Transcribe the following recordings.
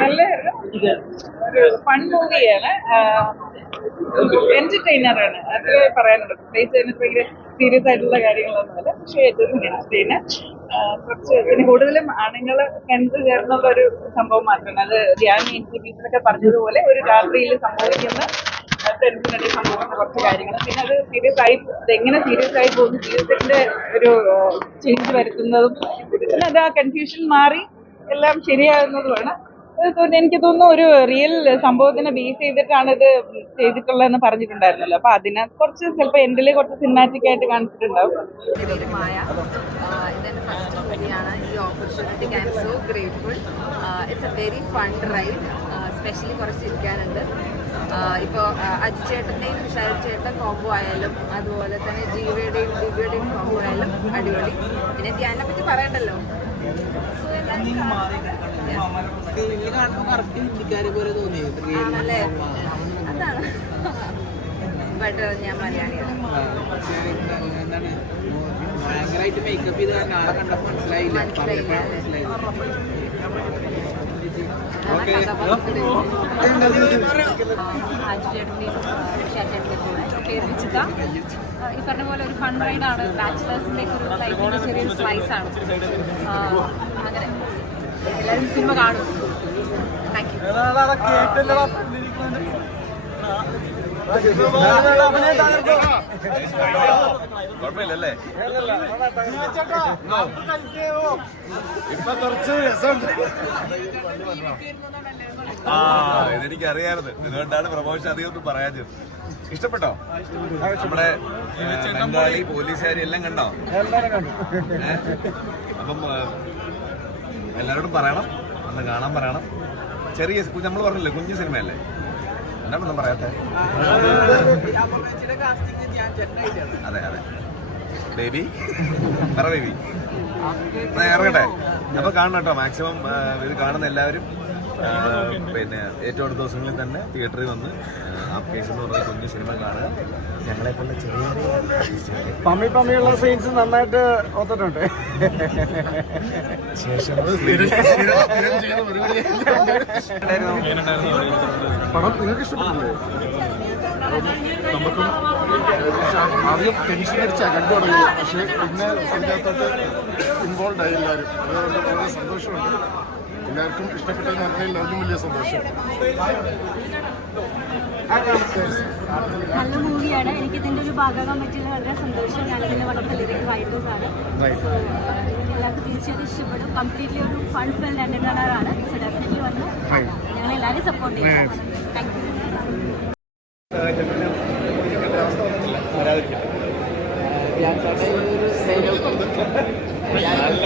നല്ല ഒരു ഫൺ മൂവിയാണ് എന്റർടൈനർ അത് പറയാനുള്ളത് പ്രത്യേകിച്ച് അതിനകത്ത് ഭയങ്കര സീരിയസ് ആയിട്ടുള്ള കാര്യങ്ങളൊന്നുമല്ല പക്ഷേ ഏറ്റവും എന്റർടൈനർ കുറച്ച് പിന്നെ കൂടുതലും ആണുങ്ങൾ കണ്ടു ചേർന്നുള്ള ഒരു സംഭവം മാത്രമാണ്. അത് ധ്യാൻ ഇൻസ്റ്റിറ്റ്യൂട്ടിലൊക്കെ പറഞ്ഞതുപോലെ ഒരു രാത്രിയിൽ സംഭവിക്കുന്ന ടെൻഷനൊക്കെ സംഭവം കുറച്ച് കാര്യങ്ങൾ പിന്നെ അത് സീരിയസ് ആയി എങ്ങനെ സീരിയസ് ആയി പോകുന്നു? ജീവിതത്തിന്റെ ഒരു ചേഞ്ച് വരുത്തുന്നതും പിന്നെ അത് ആ കൺഫ്യൂഷൻ മാറി എല്ലാം ശരിയാകുന്നതുമാണ്. എനിക്ക് തോന്നുന്നു ഒരു റിയൽ സംഭവത്തിനെ ബേസ് ചെയ്തിട്ടാണ് ഇത് ചെയ്തിട്ടുള്ളതെന്ന് പറഞ്ഞിട്ടുണ്ടായിരുന്നല്ലോ. അപ്പൊ അതിനെ കുറച്ച് ചിലപ്പോൾ എൻഡിൽ കുറച്ച് സിനിമാറ്റിക് ആയിട്ട് കാണിച്ചിട്ടുണ്ടാവും. എന്റെ ഫസ്റ്റ് ഈ so grateful a very fun ride specially കുറച്ച് ഇരിക്കാനുണ്ട് ഇപ്പോൾ അജി ചേട്ടന്റെയും ഷൈർ ചേട്ടൻ കോമ്പോ ആയാലും അതുപോലെ തന്നെ ജീവയുടെയും ദിവ്യയുടെയും കോമ്പോ ആയാലും അടിപൊളി. പിന്നെ ധ്യാനെ പറ്റി പറയണ്ടല്ലോ. സ്ക്രീനിൽ കാണുമ്പോൾ കറക്റ്റ് ഹിന്ദിക്കാരെ പോലെ തോന്നി ഭയങ്കരമായിട്ട് മേക്കപ്പ് ചെയ്ത് ആളെ കണ്ടപ്പോൾ മനസ്സിലായില്ല. മനസ്സിലായില്ല, വിചിത ഈ പറഞ്ഞ പോലെ ഒരു ഫൺ റൈഡാണ് ബാച്ചിലേഴ്സിലേക്ക് ഒരു ലൈഫിന്റെ ചെറിയൊരു സ്ലൈസ് ആണ്. അങ്ങനെ. എല്ലാവരും സിനിമ കാണും. താങ്ക് യു കുഴപ്പമില്ലല്ലേ? ഇപ്പൊ കുറച്ച് രസമുണ്ട്. ആ ഇതെനിക്ക് അറിയാമായിരുന്നു അതുകൊണ്ടാണ് പ്രമോഷൻ അധികം ഒന്നും പറയാഞ്ഞത്. ഇഷ്ടപ്പെട്ടോ? നമ്മുടെ ബംഗാളി പോലീസുകാരി എല്ലാം കണ്ടോ? അപ്പം എല്ലാരോടും എല്ലാവരോടും പറയണം. അന്ന് കാണാൻ പറയണം. ചെറിയ നമ്മൾ പറഞ്ഞില്ലേ കുഞ്ഞു സിനിമയല്ലേ? എന്നാ ഒന്നും പറയാത്തേ അതെ അതെ. ബേബി പറ ബേബി ഇറങ്ങട്ടെ. അപ്പൊ കാണണം കേട്ടോ. മാക്സിമം ഇത് കാണുന്ന എല്ലാവരും. പിന്നെ ഏറ്റവും അടുത്ത ദിവസങ്ങളിൽ തന്നെ തിയേറ്ററിൽ വന്ന് ആ കേസ് എന്ന് പറഞ്ഞ കുഞ്ഞു സിനിമ കാണുക. ഞങ്ങളെ പോലെ ചെറിയ പമ്മി പമ്മിയുള്ള സീൻസ് നന്നായിട്ട് ഓത്തിട്ടുണ്ട് ശേഷം പടം നിങ്ങൾക്ക് ഇഷ്ടപ്പെട്ടില്ലേ? നമുക്കും ആദ്യം ടെൻഷൻ അടിച്ച് അകണ്ടു തുടങ്ങി. പക്ഷേ പിന്നെ അതിനകത്തോട്ട് ഇൻവോൾവ് ആയി എല്ലാവരും. അതുകൊണ്ട് വളരെ സന്തോഷമുണ്ട്. എല്ലാവർക്കും ഇഷ്ടപ്പെട്ടെന്ന് അറിഞ്ഞതിൽ അതിലും വലിയ സന്തോഷം. നല്ല മൂവിയാണ്. എനിക്ക് ഇതിന്റെ ഒരു ഭാഗമാകാൻ പറ്റിയത് വളരെ സന്തോഷം. ഞാൻ ഇതിന്റെ വളർത്തലേക്ക് of the lyric writers so എനിക്ക് എല്ലാവർക്കും തീർച്ചയായിട്ടും ഇഷ്ടപ്പെടും. കംപ്ലീറ്റ്ലി ഒരു ഫൺ ഫിൽ എന്റർടൈനർ ആണ് സോ ഡെഫിനറ്റ്ലി വന്ന് ഞങ്ങൾ എല്ലാവരും സപ്പോർട്ട് ചെയ്യും താങ്ക് യു ഞാൻ ചേട്ടൻ ഈ ഒരു ഡയലോഗ് അല്ല ഞാൻ ചേട്ടൻ പറയുന്നുണ്ട് ഏഹ്, നല്ല നല്ല റൈറ്റിംഗ് എന്ന് പറയുന്നത് എനിക്ക് ശ്രീനിവാസൻ എന്ന കുറേ നാൾ ശേഷം എനിക്ക് തോന്നുന്നു അത് എന്റെ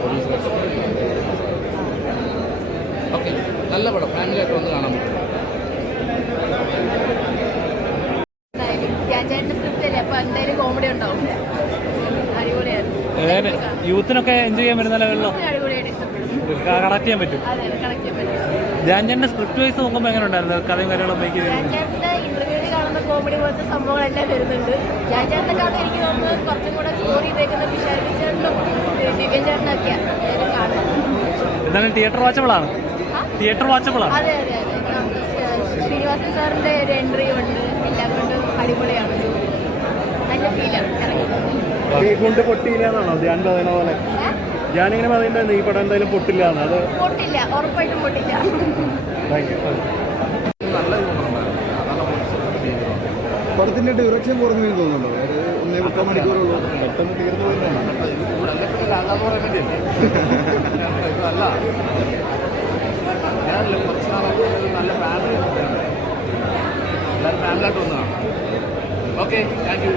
പോലീസ് ഓക്കെ നല്ല പടം ഫാമിലിയായിട്ട് വന്ന് കാണാൻ പറ്റും അല്ലേ യൂത്തിനൊക്കെ എൻജോയ് ചെയ്യാൻ പറ്റുന്ന ലെവലിലോ? കണക്ട് ചെയ്യാൻ പറ്റും. അതെ കണക്ട് ചെയ്യാൻ പറ്റും. ധ്യാൻചന്റെ സ്ക്രിപ്റ്റ് വൈസ് നോക്കുമ്പോൾ എങ്ങനെ ഉണ്ടായിരുന്നു കഥയും കാര്യങ്ങളും മേക്ക് കാണുന്ന കോമഡി പോലത്തെ സംഭവങ്ങളെല്ലാം വരുന്നുണ്ട്. ജാൻചാട്ടിനെക്കാളും എനിക്ക് തോന്നുന്നത് കുറച്ചും കൂടെ സ്കോർ ചെയ്തേക്കുന്ന വിശാൽ ചേട്ടനും ദിവ്യൻ ചേട്ടനൊക്കെയാണ് എന്നാലും തിയേറ്റർ വാച്ചബിളാണ് തിയേറ്റർ വാച്ചബിളാണ് അതെ അതെ അതെ. ശ്രീനിവാസൻ സാറിന്റെ ഒരു എൻട്രി ഉണ്ട്. എല്ലാം കൊണ്ടും അടിപൊളിയാണ്. നല്ല ഫീലാണ് ഇറങ്ങുന്നത് കൊണ്ട് പൊട്ടിയില്ലാന്നാണോ? ധ്യാൻ പറയുന്ന പോലെ ഞാനിങ്ങനെ പറയുന്നത് ഈ പടം എന്തായാലും പൊട്ടില്ല എന്ന്. അത് പൊട്ടില്ല ഉറപ്പായിട്ടും പൊട്ടില്ല. താങ്ക് യു പടത്തിന്റെ ഡയറക്ഷൻ കുറഞ്ഞു തോന്നുന്നുണ്ടോ? ഒന്നേ മുക്കാൽ മണിക്കൂറുള്ളൂ. പെട്ടെന്ന് തീർന്നു പോയതാണ് ഓക്കെ താങ്ക് യു